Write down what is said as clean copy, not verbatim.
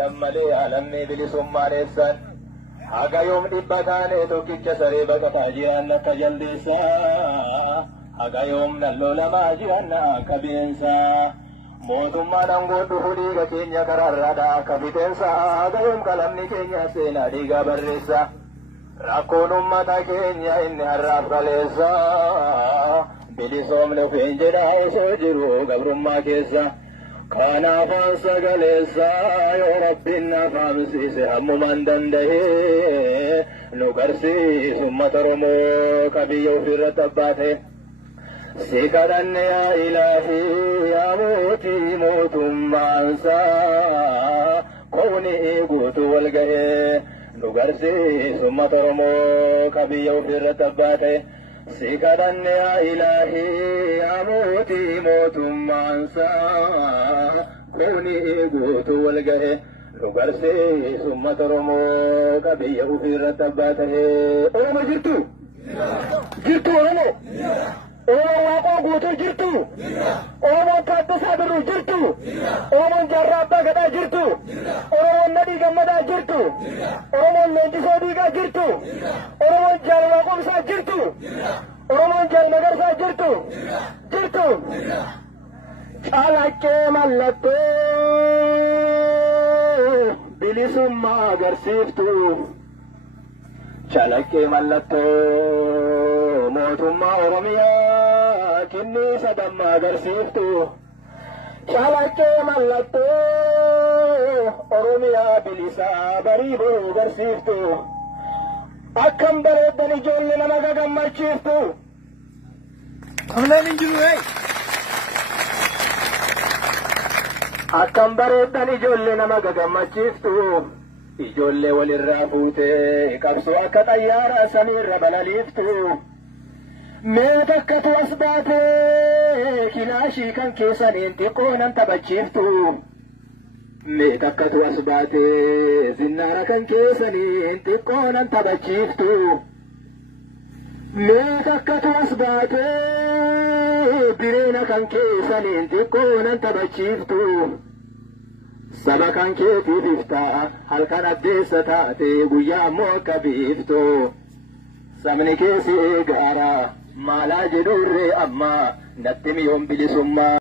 ملي عالمني بلسما نسان haga yoom dhibba taane tokkicha saree baqataa jiran akka jaldeessaa haga yoom nalloo lamaa jiran akka bineensaa mootummaadhaan godhu dhiiga keenya karaarraadha akka fixeensaa haga yoom qalamni keenya seenaa dhiigaa barreessaa rakkoon ummata keenya inni har'aaf kaleessaa bilisoomne ofiin jedhaa osoo jiru gabrummaa keessa kanaafaan sagaleessaa yoo rabbiin na faamsiise hammumaan danda'ee nu garsiisu uummata Oromoo ka biyya ofirratti abbaate si kadhanne yaa ilaahii yaa mootii mootummaansaa kooni guutuu wal gahee nu garsiisu uummata Oromoo ka biyya ofirratti abbaate si kadhanne yaa ilaahii yaa mootii mootummaansaa kooni guutuu wal gahe nu garsiisu uummata Oromoo ka biyya ofirratti abbaate. Oromoo jirtu? Jirtu Oromoo? Oromoo waaqoo guutuu jirtu? Oromoon Taaddasaa Birruu jirtu? Oromoon Jaarraa Abbaa Gadaa jirtu? Oromoon Nadhii Gammadaa jirtu? Oromoon Leenjisoo Diigaa jirtu? Oromoon Jaal Waaqoo Bisaa jirtu? Oromoon Jaal Magarsaa jirtu? Jirtu? Calaqqee mallattoo bilisummaa agarsiiftu. Calaqqee mallattoo mootummaa Oromiyaa kinniisa damma agarsiiftu. Calaqqee mallattoo Oromiyaa bilisaa barii boruu agarsiiftu. Akkam bareeddan ijoollee nama gagammachiiftu. Amleen hin jiru Akkam bareeddan ijoollee nama gagammachiiftu. Ijoollee walirraa fuutee qabsoo akka xayyaaraa samiirra balaliiftu. Mee takkatu as baatee kilaashii kan keessaniin xiqqoo nan taphachiiftu. Mee takkatu as baatee zinnaara kan keessaniin xiqqoo nan taphachiiftu. Mee takkatu as baatee bireena kan keessaniin xiqqoo nan taphachiiftu. Saba kan keetiif iftaa halkan addeessa taate guyyaa ammoo akka biiftu. Sabni keessi gaara maalaa jedhurree amma natti miyoon bilisummaa.